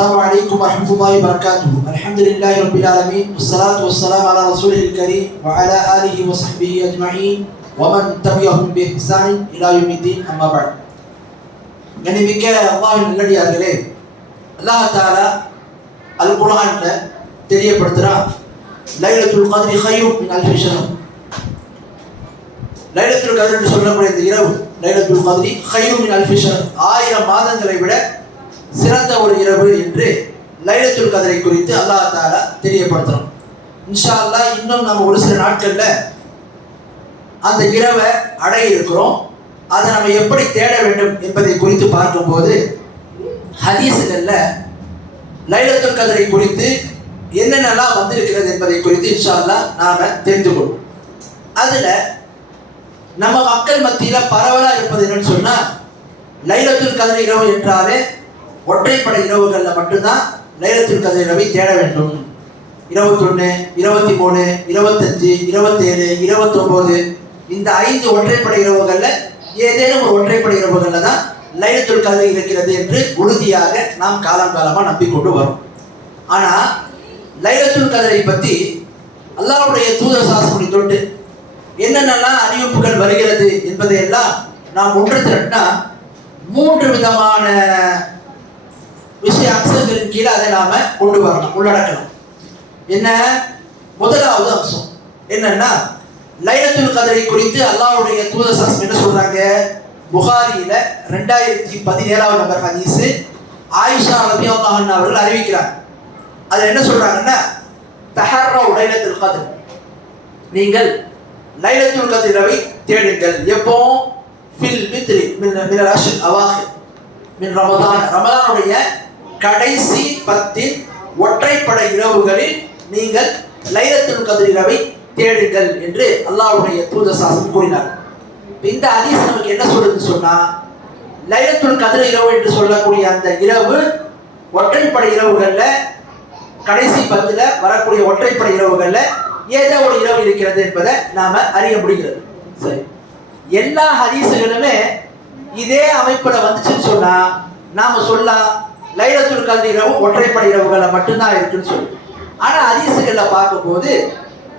السلام عليكم ورحمة الله وبركاته الحمد لله رب العالمين والصلاة والسلام على رسوله الكريم وعلى آله وصحبه أجمعين ومن تبعهم بإحسان إلى يوم الدين أما بعد கண்ணிமிக்க அல்லாஹின் நல்லடியார்களே அல்லாஹ் தாலா அல் குர்ஆன்ல தெரியப்படுத்துறான் லைலத்துல் கத்ரி ஹைரும் மின் அல்ஃபி ஷஹர் லைலத்துல் கத்ர் என்று சொல்லக்கூடிய இந்த இரவு லைலத்துல் கத்ரி ஹைரும் மின் அல்ஃபி ஷஹர் ஆயிரம் மாதங்களை விட சிறந்த ஒரு இரவு என்று லைலத்துல் கதரை குறித்து அல்லாஹ் தாரா தெரியப்படுத்தணும். இன்ஷா அல்லாஹ் இன்னும் நம்ம ஒரு சில நாட்கள்ல அந்த இரவை அடைய இருக்கிறோம். அதை நம்ம எப்படி தேட வேண்டும் என்பதை குறித்து பார்க்கும்போது ஹதீஸுகளில் லைலத்துல் கதரை குறித்து என்னென்னலாம் வந்திருக்கிறது என்பதை குறித்து இன்ஷா அல்லா நாம தெரிந்து கொள்வோம். அதுல நம்ம மக்கள் மத்தியில பரவலா இருப்பது என்னன்னு சொன்னா லைலத்துல் கதர் இரவு என்றாலே ஒற்றைப்படை இரவுகளில் மட்டும்தான் லைலத்துல் கதர் தேட வேண்டும். இருபத்தொன்று இருபத்தி மூணு இருபத்தஞ்சு இருபத்தேழு இருபத்தொம்போது இந்த ஐந்து ஒற்றைப்படை இரவுகளில் ஏதேனும் ஒரு ஒற்றைப்படை இரவுகளில் தான் லைலத்துல் கதை இருக்கிறது என்று உறுதியாக நாம் காலம் காலமாக நம்பிக்கொண்டு வரும். ஆனால் லைலத்துல் கதரை பற்றி அல்லாவுடைய தூதர் சாசனத்தை தொட்டு என்னென்னலாம் அறிவிப்புகள் வருகிறது என்பதையெல்லாம் நாம் ஒன்று திரட்டினா மூன்று விதமான விஷய அம்சங்களின் கீழே அதை நாம கொண்டு வரணும் உள்ளடக்கணும். என்ன? முதலாவது அம்சம். என்னன்னா லைலத்துல் கதரை குறித்து அல்லாவுடைய தூத சாஸ்திரம் என்ன சொல்றாங்க? புகாரியில ரெண்டாயிரத்தி பதினேழாவது நம்பர் ஹதீஸ் ஆயிஷா ரபியல்லாஹு அல்லாஹன் அவர்கள் அறிவிக்கிறாங்க. அதுல என்ன சொல்றாங்கன்னா தஹர்ரா லைலத்துல் கத்ர். நீங்கள் லைலத்துல் கதிரவை தேடுங்கள். எப்போ? ஃபில் மித்ரி மின் மின் அஷல் அவாஹி மின் ரமதான் ரமதானுடைய கடைசி பத்தில் ஒற்றைப்படை இரவுகளில் நீங்கள் லைலத்துல் கதிரவை இரவை தேடுங்கள் என்று அல்லாஹ்வுடைய தூத சாசனம் கூறினார். இந்த அதிசயம் நமக்கு என்ன சொல்லுதுன்னு சொன்னா லைலத்துல் கதிர இரவு என்று சொல்லக்கூடிய அந்த இரவு ஒற்றைப்படை இரவுகள்ல கடைசி பத்துல வரக்கூடிய ஒற்றைப்படை இரவுகள்ல ஏதோ ஒரு இரவு இருக்கிறது என்பதை நாம அறிய முடிகிறது. சரி. எல்லா ஹதீசுகளுமே இதே அமைப்புல வந்துச்சுன்னு சொன்னா நாம சொல்லலாம் லைலத்துல் கல்வி இரவு ஒற்றைப்படை இரவுகளில் மட்டும்தான் இருக்குன்னு சொல்லி. ஆனால் அதிசுகளில் பார்க்கும்போது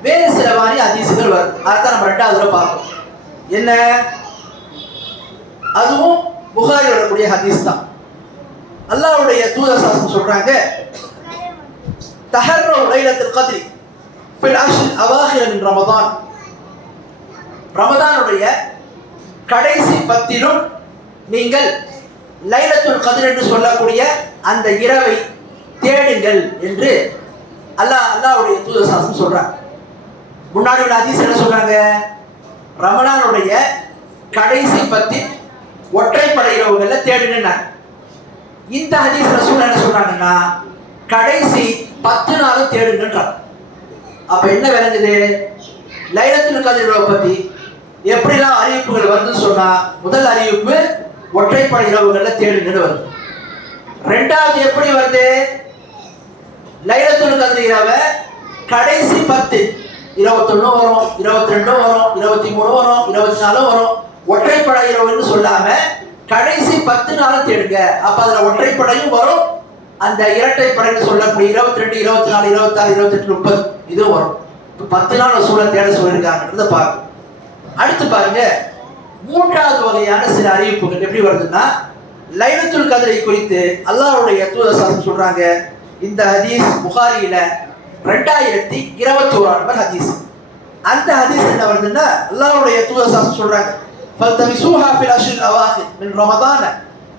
வேறு சில மாதிரி அதிசுகள் வரும் அதைத்தான் நம்ம ரெண்டாவதுல பார்ப்போம் என்ன? அதுவும் புகாரி வரக்கூடிய ஹதீஸ் தான் அல்லாவுடைய தூதசாசம் சொல்றாங்க தஹர்ரோ லைலத்தில் கதிரி ஃபில் ரமதான். ரமதானுடைய கடைசி பத்திலும் நீங்கள் லைலத்துல் கதிர் என்று சொல்லக்கூடிய அந்த இரவை தேடுங்கள் என்று அல்லாஹ் அல்லாஹ்வுடைய தூத சாசனம் சொல்றாங்க முன்னாடி உள்ள அதிசயம் என்ன சொல்றாங்க? ரமணானுடைய கடைசி பத்தி ஒற்றைப்படை இரவுகள்ல தேடுங்கன்னாங்க. இந்த ஹதீஸ் ரசூல் என்ன சொல்றாங்கன்னா கடைசி பத்து நாளும் தேடுங்கன்றான் அப்ப என்ன விளங்குது? லைலத்துல் கதிர் இரவை பத்தி எப்படிலாம் அறிவிப்புகள் வருதுன்னு சொன்னா முதல் அறிவிப்பு ஒற்றைப்படை இரவுகளில் தேடி நிறுவது ரெண்டாவது எப்படி வருது? லைலத்துல் கதிர் இரவை கடைசி பத்து. இருபத்தொன்னு வரும் இருபத்தி ரெண்டும் வரும் இருபத்தி மூணு வரும் இருபத்தி நாலும் வரும். ஒற்றைப்படை இரவுன்னு சொல்லாம கடைசி பத்து நாளும் தேடுங்க. அப்ப அதுல ஒற்றைப்படையும் வரும். அந்த இரட்டைப்படைன்னு சொல்லக்கூடிய இருபத்தி ரெண்டு இருபத்தி நாலு இருபத்தாறு இருபத்தெட்டு முப்பது இதுவும் வரும். பத்து நாள் சூழல் தேட சொல்லியிருக்காங்கன்றத பாருங்க. அடுத்து பாருங்க. மூன்றாவது வகையான சில அறிவிப்புகள் எப்படி வருதுன்னா லைலத்துல் கதிரை குறித்து அல்லாஹ்வுடைய தூதர் சாசனம் சொல்றாங்க இந்த ஹதீஸ் புகாரியில ரெண்டாயிரத்தி இருபத்தி ஓராம் நம்பர் ஹதீஸ் அந்த ஹதீஸ் என்ன வருதுன்னா அல்லாஹ்வுடைய தூதர் சாசனம் சொல்றாங்க فالتمسوها في العشر الأواخر من رمضان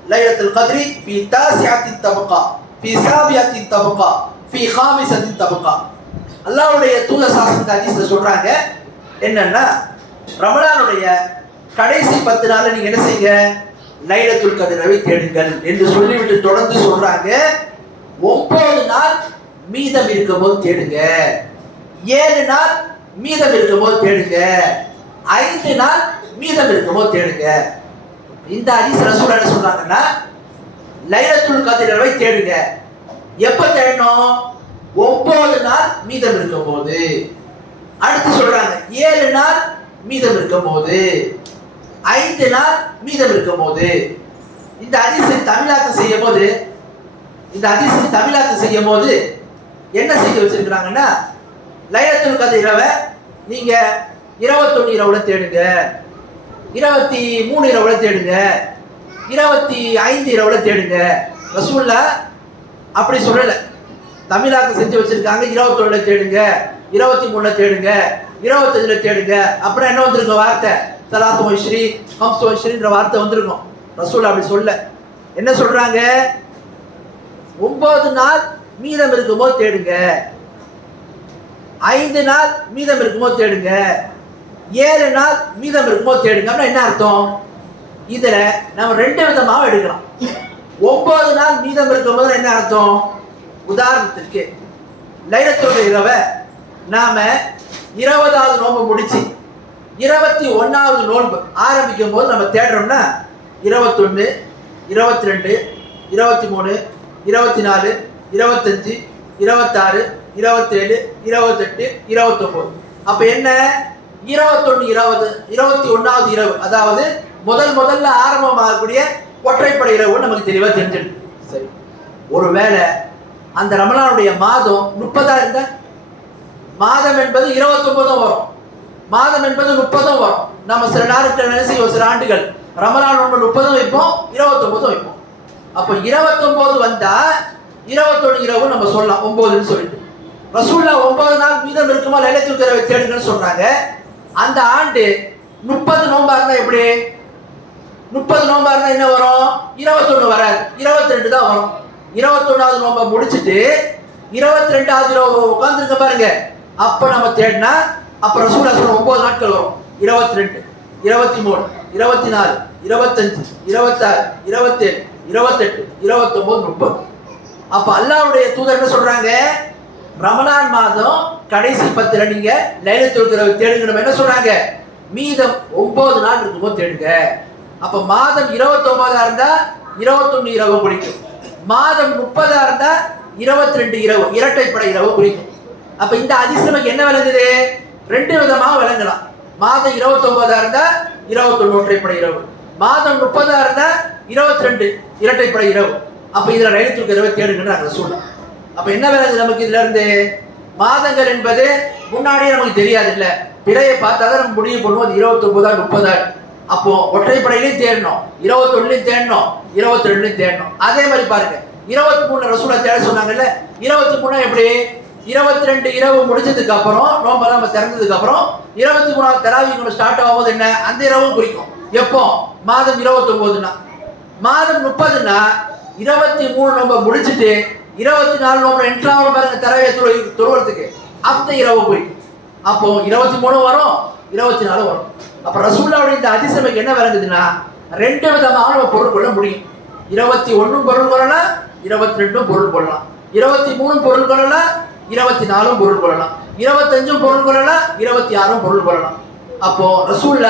ليلة القدر في تاسعة طبقة في سابعة طبقة في خامسة طبقة அல்லாஹ்வுடைய தூதர் சாசன ஹதீஸ்ல சொல்றாங்க என்னன்னா ரமலானுடைய கடைசி பத்து நாள்ல நீங்க என்ன செய்யுங்க? லைலத்துல் கதிரவை தேடுங்கள் என்று சொல்லிவிட்டு தொடர்ந்து சொல்றாங்க. ஒன்பது நாள் மீதம் இருக்கும்போது தேடுங்க. ஏழு நாள் மீதம் இருக்கும்போது தேடுங்க. ஐந்து நாள் மீதம் இருக்கும்போது தேடுங்க. இந்த ஹதீஸ் ரசூல் என்ன சொல்றாங்கன்னா லைலத்துல் கதிரவை தேடுங்க. எப்ப தேடணும்? ஒன்பது நாள் மீதம் இருக்கும்போது. அடுத்து சொல்றாங்க ஏழு நாள் மீதம் இருக்கும் போது ஐந்து நாள் மீதம் இருக்கும்போது இந்த ஹதீஸை தமிழாக்கம் செய்யும் போது இந்த ஹதீஸுக்கு தமிழாக்கம் செய்யும் போது என்ன செய்து வச்சிருக்கிறாங்கன்னா லைலத்துல் கதை இரவை நீங்க இருபத்தொன்னு இரவுல தேடுங்க. இருபத்தி மூணு இரவுல தேடுங்க. இருபத்தி ஐந்து இரவுல தேடுங்க. ரசூல்லா அப்படி சொல்லலை. தமிழாக்கம் செஞ்சு வச்சிருக்காங்க இருபத்தொன்னுல தேடுங்க. இருபத்தி மூணுல தேடுங்க. இருபத்தஞ்சுல தேடுங்க. அப்புறம் என்ன வந்துருங்க வார்த்தை? தலாத்து வைஸ்ரீ ஹம்ஸ் வைஸ்ரீன்ற வார்த்தை வந்திருக்கும். ரசூல் அப்படி சொல்ல. என்ன சொல்றாங்க? ஒன்பது நாள் மீதம் இருக்கும்போது தேடுங்க. ஐந்து நாள் மீதம் இருக்கும்போது தேடுங்க. ஏழு நாள் மீதம் இருக்கும்போது தேடுங்க. அப்படின்னா என்ன அர்த்தம்? இதுல நம்ம ரெண்டு விதமாகவும் எடுக்கலாம். ஒன்பது நாள் மீதம் இருக்கும்போது என்ன அர்த்தம்? உதாரணத்திற்கு லைலத்துடைய இரவை நாம இருபதாவது நோம்பு முடிச்சு இருபத்தி ஒன்றாவது நோன்பு ஆரம்பிக்கும் போது நம்ம தேடுறோம்னா இருபத்தொன்று இருபத்தி ரெண்டு இருபத்தி மூணு இருபத்தி நாலு இருபத்தஞ்சி இருபத்தாறு இருபத்தேழு இருபத்தெட்டு இருபத்தொம்போது. அப்போ என்ன? இருபத்தொன்று இருபது இருபத்தி ஒன்றாவது இரவு. அதாவது முதல் முதல்ல ஆரம்பமாகக்கூடிய ஒற்றைப்படை இரவு நமக்கு தெளிவாக தெரிஞ்சிடும். சரி. ஒருவேளை அந்த ரமலானுடைய மாதம் முப்பதாக இருந்தால் மாதம் என்பது இருபத்தொம்போதும் வரும். மாதம் என்பது முப்பதும் வரும். நம்ம சில நேரத்தில் நினைச்சு சில ஆண்டுகள். ரமலான் ஒன்று முப்பதும் வைப்போம் இருபத்தொன்பதும் வைப்போம். அப்போ இருபத்தொன்பது வந்தா இருபத்தொன்று இரவு நம்ம சொல்லலாம். ஒன்பதுன்னு சொல்லிட்டு. ரசூல்லா ஒன்பது நாள் மீதம் இருக்குமா? லைலத்துல் தேவை தேடுங்கன்னு சொல்றாங்க. அந்த ஆண்டு முப்பது நோம்பா இருந்தா எப்படி? முப்பது நோம்பா இருந்தா என்ன வரும்? இருபத்தொன்னு வராது. இருபத்தி ரெண்டு தான் வரும். இருபத்தொன்னாவது நோம்பை முடிச்சிட்டு இருபத்தி ரெண்டாவது இரவு உட்காந்துருக்க பாருங்க. அப்ப நம்ம தேடினா அப்புறம் ரசூலா சொல்ல ஒன்பது நாட்கள் வரும். இருபத்தி ரெண்டு இருபத்தி மூணு இருபத்தி நாலு இருபத்தஞ்சு இருபத்தாறு இருபத்தேழு இருபத்தெட்டு இருபத்தொம்போது முப்பது. அப்போ அல்லாஹ்வுடைய தூதர் என்ன சொல்கிறாங்க ரமலான் மாதம் கடைசி பத்தில் நீங்கள் லைலத்துல் கதவை தேடுங்க நம்ம என்ன சொல்கிறாங்க மீதம் ஒம்பது நாள் இருக்கும்போது தேடுங்க. அப்போ மாதம் இருபத்தொன்பதா இருந்தால் இருபத்தொன்னு இரவு பிடிக்கும் மாதம் முப்பதாக இருந்தால் இருபத்தி ரெண்டு இரவு இரட்டைப்படை இரவு குறிக்கும் அப்போ இந்த அதிசயமுக்கு என்ன விளங்குது? ரெண்டு விதமாக விளங்கலாம். மாதம் இருபத்தொன்பதா இருந்தா இருபத்தொன்னு ஒற்றைப்படை இரவு. மாதம் முப்பதா இருந்தா இருபத்தி ரெண்டு இரட்டைப்படை இரவு. அப்ப இதுல லைலத்துல் இரவு தேடுங்கன்னு சொல்லலாம் அப்ப என்ன விளங்குது நமக்கு இதுல இருந்து? மாதங்கள் என்பது முன்னாடியே நமக்கு தெரியாது இல்ல பிறையை பார்த்தா தான் நம்ம முடிவு பண்ணுவோம் அது இருபத்தி ஒன்பதா முப்பதா. அப்போ ஒற்றைப்படையிலையும் தேடணும். இருபத்தொன்னுலையும் தேடணும். இருபத்தி ரெண்டுலையும் தேடணும். அதே மாதிரி பாருங்க. இருபத்தி மூணு ரசூலா தேட சொன்னாங்கல்ல. இருபத்தி மூணு எப்படி? இருபத்தி ரெண்டு இரவு முடிஞ்சதுக்கு அப்புறம் நோம்பெல்லாம் நம்ம திறந்ததுக்கு அப்புறம் இருபத்தி மூணாவது தராவி ஸ்டார்ட் ஆகும்போது என்ன? அந்த இரவும் குறிக்கும். எப்போ? மாதம் இருபத்தி ஒன்பதுனா மாதம் முப்பதுனா இருபத்தி மூணு நோம்ப முடிச்சிட்டு இருபத்தி நாலு நோம்பு என்ட்ராவது பாருங்க தரவையை துறை துருவத்துக்கு அந்த இரவு குறிக்கும். அப்போ இருபத்தி மூணு வரும் இருபத்தி நாலு வரும். அப்ப ரசூல்லாவுடைய இந்த அதிசயமைக்கு என்ன விளங்குதுன்னா ரெண்டு விதமாக நம்ம பொருள் கொள்ள முடியும். இருபத்தி ஒன்றும் பொருள் கொள்ளலாம் இருபத்தி ரெண்டும் பொருள் கொள்ளலாம். இருபத்தி மூணு பொருள் கொள்ளலாம் இருபத்தி நாலும் பொருள் கொள்ளலாம். இருபத்தஞ்சும் பொருள் கொள்ளலாம் இருபத்தி ஆறும் பொருள் கொள்ளலாம். அப்போ ரசூல்ல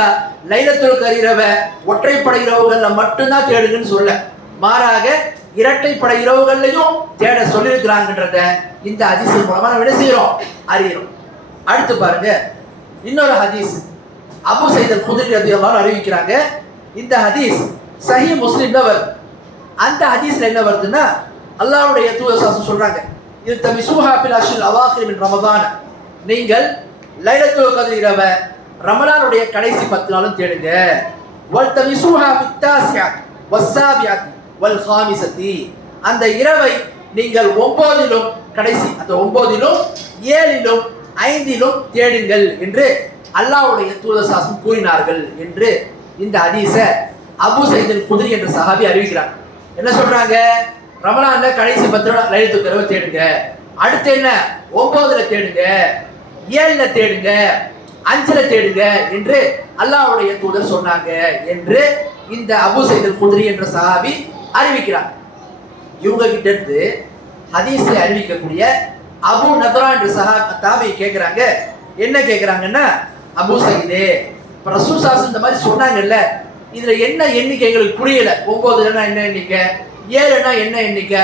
லைலத்துல் கரீரவை ஒற்றைப்படை இரவுகள்ல மட்டும்தான் தேடுங்கன்னு சொல்ல. மாறாக இரட்டைப்படை இரவுகள்லையும் தேட சொல்லியிருக்கிறாங்கன்றத இந்த அதிசயம் மூலமா நம்ம என்ன செய்யறோம்? அறியறோம். அடுத்து பாருங்க. இன்னொரு ஹதீஸ் அபு சைதல் குதிரை அதிகமாக அறிவிக்கிறாங்க. இந்த ஹதீஸ் சஹி முஸ்லிம்ல வருது. அந்த ஹதீஸ்ல என்ன வருதுன்னா அல்லாவுடைய தூதசாசம் சொல்றாங்க. இது தமி பிலாஷில் அஷில் அவாஹிர் மின் நீங்கள் லைலத்துல் கத்ர் இரவ ரமலானுடைய கடைசி பத்து நாளும் தேடுங்க. வல் தமி சூஹாஃபித் தாசியாத் வஸ்ஸாபியாத் வல் ஹாமிசத்தி. அந்த இரவை நீங்கள் ஒன்பதிலும் கடைசி அந்த ஒன்பதிலும் ஏழிலும் ஐந்திலும் தேடுங்கள் என்று அல்லாஹ்வுடைய தூதசாசம் கூறினார்கள் என்று இந்த ஹதீஸ அபு சைதன் குதிரி என்ற சஹாபி அறிவிக்கிறார். என்ன சொல்றாங்க? ரமலான்ல கடைசி பத்து நாள் லைலத்து இரவு தேடுங்க. அடுத்து என்ன? ஒன்பதுல தேடுங்க. ஏழுல தேடுங்க. அஞ்சுல தேடுங்க என்று அல்லாஹ்வுடைய தூதர் சொன்னாங்க என்று இந்த அபு சைதல் குதிரி என்ற சஹாபி அறிவிக்கிறார். இவங்க கிட்ட இருந்து ஹதீஸை அறிவிக்கக்கூடிய அபு நத்ரா என்ற சஹா தாபி கேட்குறாங்க என்ன கேட்குறாங்கன்னா அபு சைதே இப்போ ரசூசாஸ் இந்த மாதிரி சொன்னாங்கல்ல. இதில் என்ன எண்ணிக்கை எங்களுக்கு புரியல? ஒம்போதுனா என்ன எண்ணிக்கை? ஏழுனா என்ன எண்ணிக்கை?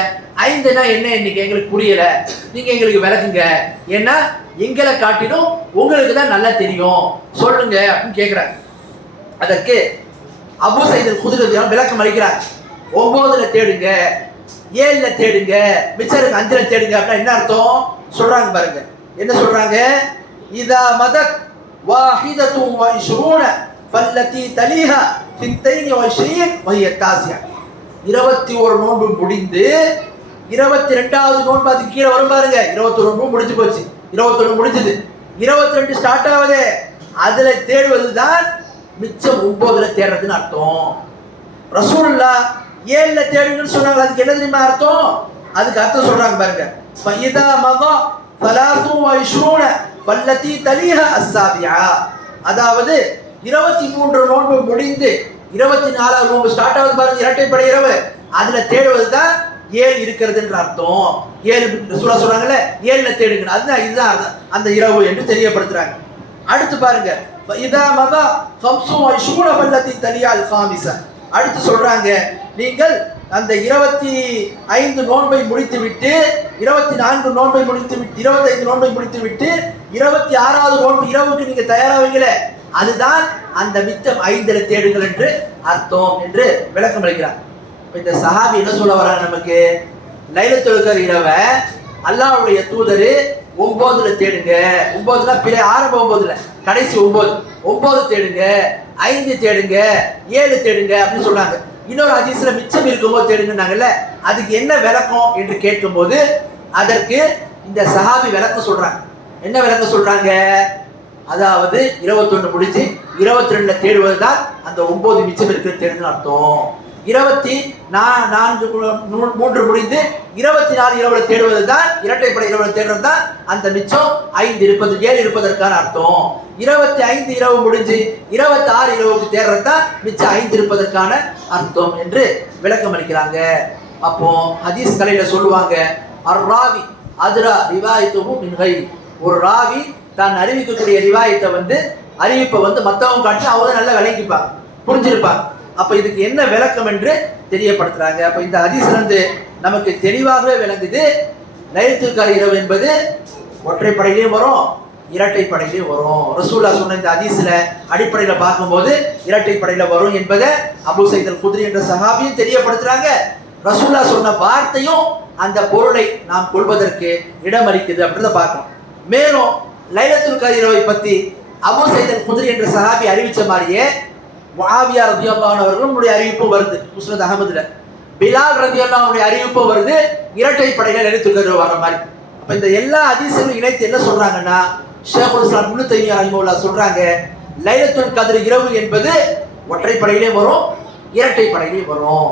ஐந்துனா என்ன எண்ணிக்கை? எங்களுக்கு புரியல. நீங்க எங்களுக்கு விளக்குங்க. ஏன்னா எங்களை காட்டிலும் உங்களுக்கு தான் நல்லா தெரியும். சொல்லுங்க அப்படின்னு கேட்குறாங்க அதற்கு அபு சைதல் குதிரதியம் விளக்கம் அளிக்கிறார். ஒன்பதுல தேடுங்க ஏழுல தேடுங்க மிச்சம் இருக்கு அஞ்சுல தேடுங்க அப்படின்னா என்ன அர்த்தம்? சொல்றாங்க பாருங்க. என்ன சொல்றாங்க? இதா மதத் வாஹிதத்தும் வைஷ்ரூன ஃபல்லதி தலீஹா ஃபித்தைனி வைஷ்ரீன் வஹிய தாசியா இருபத்தி ஒரு நோன்பு முடிந்து இருபத்தி ரெண்டாவது நோன்பு அதுக்கு கீழே வரும் பாருங்க. இருபத்தி நோன்பு முடிஞ்சு போச்சு. இருபத்தொன்னு முடிஞ்சது. இருபத்தி ரெண்டு ஸ்டார்ட் ஆகுது. அதுல தேடுவது தான் மிச்சம் ஒன்பதுல தேடுறதுன்னு அர்த்தம். ரசூல்லா ஏழுல தேடுங்கன்னு சொன்னாங்க. அதுக்கு என்ன தெரியுமா அர்த்தம்? அதுக்கு அர்த்தம் சொல்றாங்க பாருங்க. ஃபைதா மதா ஃபலாசு வைஷ்ணூன வல்லதி தலீஹா அஸ்ஸாபியா அதாவது இருபத்தி மூன்று நோன்பு முடிந்து இருபத்தி நாலாவது நோன்பு ஸ்டார்ட் ஆகுது பாருங்க இரட்டைப்படை இரவு. அதுல தேடுவது தான் ஏழு இருக்கிறதுன்ற அர்த்தம். ஏழு சொல்ல சொல்றாங்கல்ல ஏழுல தேடுங்க அதுதான் இதுதான் அந்த இரவு என்று தெரியப்படுத்துறாங்க. அடுத்து பாருங்க இதா மதா ஹம்சு வைஷூன வல்லதி தனியால் காமிசா அடுத்து சொல்றாங்க நீங்கள் அந்த இருபத்தி ஐந்து நோன்பை முடித்து விட்டு இருபத்தி நான்கு நோன்பை முடித்து விட்டு இருபத்தைந்து நோன்பை முடித்து விட்டு இருபத்தி ஆறாவது நோன்பு இரவுக்கு நீங்க தயாராவீங்களே அதுதான் அந்த மிச்சம் ஐந்தில் தேடுங்கள் என்று அர்த்தம் என்று விளக்கம் அளிக்கிறார். இந்த சஹாபி என்ன சொல்ல வர்றாங்க நமக்கு? லைலத்துல் இரவை அல்லாவுடைய தூதர் ஒன்பதுல தேடுங்க. ஒன்பதுல பிற ஆரம்ப ஒன்பதுல கடைசி ஒன்பது ஒன்பது தேடுங்க ஐந்து தேடுங்க ஏழு தேடுங்க அப்படின்னு சொல்றாங்க. இன்னொரு ஹதீஸ்ல மிச்சம் இருக்கும்போது தேடுங்கன்னாங்கல்ல அதுக்கு என்ன விளக்கம் என்று கேட்கும்போது அதற்கு இந்த சஹாபி விளக்கம் சொல்றாங்க. என்ன விளக்கம் சொல்றாங்க? அதாவது இருபத்தொன்னு முடிச்சு இருபத்தி ரெண்டுல தேடுவது தான் அந்த ஒம்பது மிச்சம் இருக்கிற தேடுன்னு அர்த்தம். இருபத்தி நா- நான்கு மூன்று முடிந்து இருபத்தி நாலு இரவுல தேடுவது தான் இரட்டைப்படை இரவுல தேடுறது தான் அந்த மிச்சம் ஐந்து இருப்பது ஏழு இருப்பதற்கான அர்த்தம். இருபத்தி ஐந்து இரவு முடிஞ்சு இருபத்தி ஆறு இரவுக்கு தேடுறது தான் மிச்சம் ஐந்து இருப்பதற்கான அர்த்தம் என்று விளக்கம் அளிக்கிறாங்க. அப்போ ஹதீஸ் கலையில சொல்லுவாங்க அர்ராவி அதுரா ரிவாயத்துவும் மின்கை ஒரு ராவி தான் அறிவிக்கக்கூடிய ரிவாயத்தை வந்து அறிவிப்பை வந்து மற்றவங்க காட்டி அவங்க நல்லா விளங்கிப்பாங்க புரிஞ்சிருப்பாங்க. அப்போ இதுக்கு என்ன விளக்கம் என்று தெரியப்படுத்துறாங்க. அப்போ இந்த அதிசிறந்து நமக்கு தெளிவாகவே விளங்குது. லைலத்துல் இரவு என்பது ஒற்றைப்படையிலையும் வரும் இரட்டைப்படையிலையும் வரும். ரசூல்லா சொன்ன இந்த அதிசில அடிப்படையில் பார்க்கும்போது இரட்டைப்படையில் வரும் என்பதை அபு சைதல் குதிரி என்ற சகாபியும் தெரியப்படுத்துறாங்க. ரசூல்லா சொன்ன வார்த்தையும் அந்த பொருளை நாம் கொள்வதற்கு இடமளிக்குது அப்படின்றத பார்க்கணும். மேலும் லைலத்துல் கதிரவை பற்றி அபு சைதன் குதிரி என்ற சஹாபி அறிவித்த மாதிரியே முஆவியா ரதியல்லாஹு அவர்களும் அறிவிப்பும் வருது முஸ்லத் அகமதுல பிலால் ரதியல்லாஹுடைய அறிவிப்பும் வருது இரட்டை படைகள் லைலத்துல் கதிரவை வர மாதிரி. அப்போ இந்த எல்லா அதிசயங்களும் இணைத்து என்ன சொல்றாங்கன்னா ஷேகுல் இஸ்லாம் முன்னூத்தி தைமியா ரஹிமஹுல்லாஹ் சொல்றாங்க லைலத்துல் கதிர் இரவு என்பது ஒற்றைப்படையிலே வரும் இரட்டை படையிலே வரும்.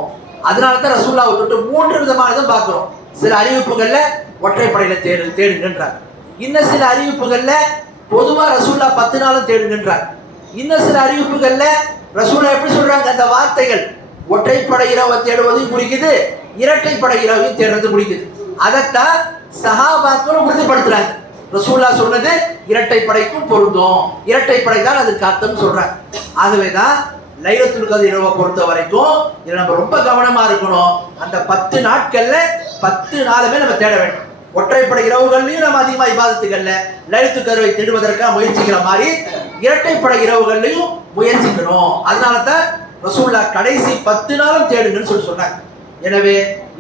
அதனால தான் ரசூல்லாவை தொட்டு மூன்று விதமானதும் பார்க்குறோம். சில அறிவிப்புகளில் ஒற்றைப்படையில தேடு தேடுங்கன்றாங்க. இன்னும் சில அறிவிப்புகள்ல பொதுவா ரசூல்லா பத்து நாளும் தேடுகின்றார். இன்னும் சில அறிவிப்புகள்ல ரசூலா எப்படி சொல்றாங்க? அந்த வார்த்தைகள் ஒற்றைப்படை இரவை தேடுவதையும் குறிக்குது இரட்டைப்படை இரவையும் தேடுறது குறிக்குது. அதைத்தான் சஹாபாக்களும் உறுதிப்படுத்துறாங்க. ரசூல்லா சொன்னது இரட்டைப்படைக்கும் பொருந்தும். இரட்டைப்படை தான் அதுக்கு அர்த்தம் சொல்றாங்க. ஆகவேதான் லைலத்துல் கதிர் இரவை பொறுத்த வரைக்கும் இதை நம்ம ரொம்ப கவனமா இருக்கணும். அந்த பத்து நாட்கள்ல பத்து நாளுமே நம்ம தேட வேண்டும். ஒற்றைப்படை இரவுகள்லையும் நம்ம அதிகமாக இபாதத்துகள்ல லலித்து கருவை தேடுவதற்காக முயற்சிக்கிற மாதிரி இரட்டைப்படை இரவுகள்லையும் முயற்சிக்கணும். அதனால தான் ரசூல்லா கடைசி பத்து நாளும் தேடுங்கன்னு சொல்லி சொன்னாங்க. எனவே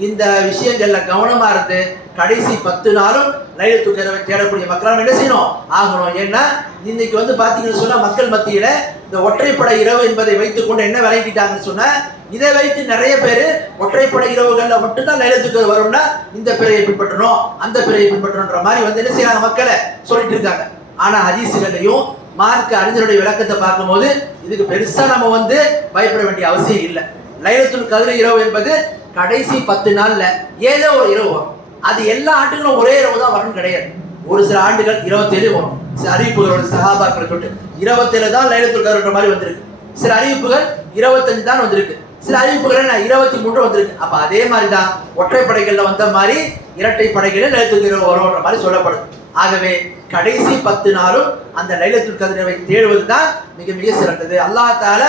இந்த விஷயங்கள்ல கவனமா இருந்து கடைசி பத்து நாளும் லைலத்து கருவை தேடக்கூடிய மக்களால் என்ன செய்யணும்? ஆகணும். ஏன்னா இன்னைக்கு வந்து பாத்தீங்கன்னு சொன்னா மக்கள் மத்தியில இந்த ஒற்றைப்படை இரவு என்பதை வைத்துக்கொண்டு என்ன விளங்கிட்டாங்கன்னு சொன்னா இதை வைத்து நிறைய பேர் ஒற்றைப்படை இரவுகள்ல மட்டும்தான் லைலத்துக்கு வரும்னா இந்த பிறையை பின்பற்றணும் அந்த பிறையை பின்பற்றணுன்ற மாதிரி வந்து என்ன செய்யறாங்க மக்களை சொல்லிட்டு இருக்காங்க. ஆனா ஹதீசுகளையும் மார்க்க அறிஞருடைய விளக்கத்தை பார்க்கும்போது இதுக்கு பெருசா நம்ம வந்து பயப்பட வேண்டிய அவசியம் இல்லை. லைலத்துல் கதிர இரவு என்பது கடைசி பத்து நாள்ல ஏதோ ஒரு இரவு வரும். அது எல்லா ஆண்டுகளும் ஒரே இரவு தான் வரணும் கிடையாது. ஒரு சில ஆண்டுகள் இருபத்தேழு வரும். சில அறிவிப்புகளோட சகாபாக்களை தொட்டு இருபத்தேழு தான் லைலத்துல் கதிர்ன்ற மாதிரி வந்திருக்கு. சில அறிவிப்புகள் இருபத்தஞ்சு தான் வந்திருக்கு. சில அறிவிப்புகள் நான் இருபத்தி மூன்று வந்திருக்கு. அப்ப அதே மாதிரி தான் ஒற்றைப்படைகள்ல வந்த மாதிரி இரட்டை படைகளில் லைலத்துல் இரவு வரும்ன்ற மாதிரி சொல்லப்படும். ஆகவே கடைசி பத்து நாளும் அந்த லைலத்துல் கதிரவை தேடுவது தான் மிக மிக சிறந்தது. அல்லாத்தால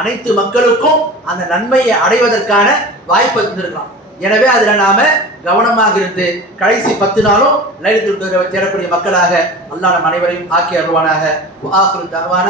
அனைத்து மக்களுக்கும் அந்த நன்மையை அடைவதற்கான வாய்ப்பு இருந்திருக்கலாம் எனவே அதுல நாம கவனமாக இருந்து கடைசி பத்து நாளும் லைலத்துல் கதிரவை தேடக்கூடிய மக்களாக அல்லாஹ் நம் அனைவரையும் ஆக்கி அருவானாக ஆஹ்ரு தகவான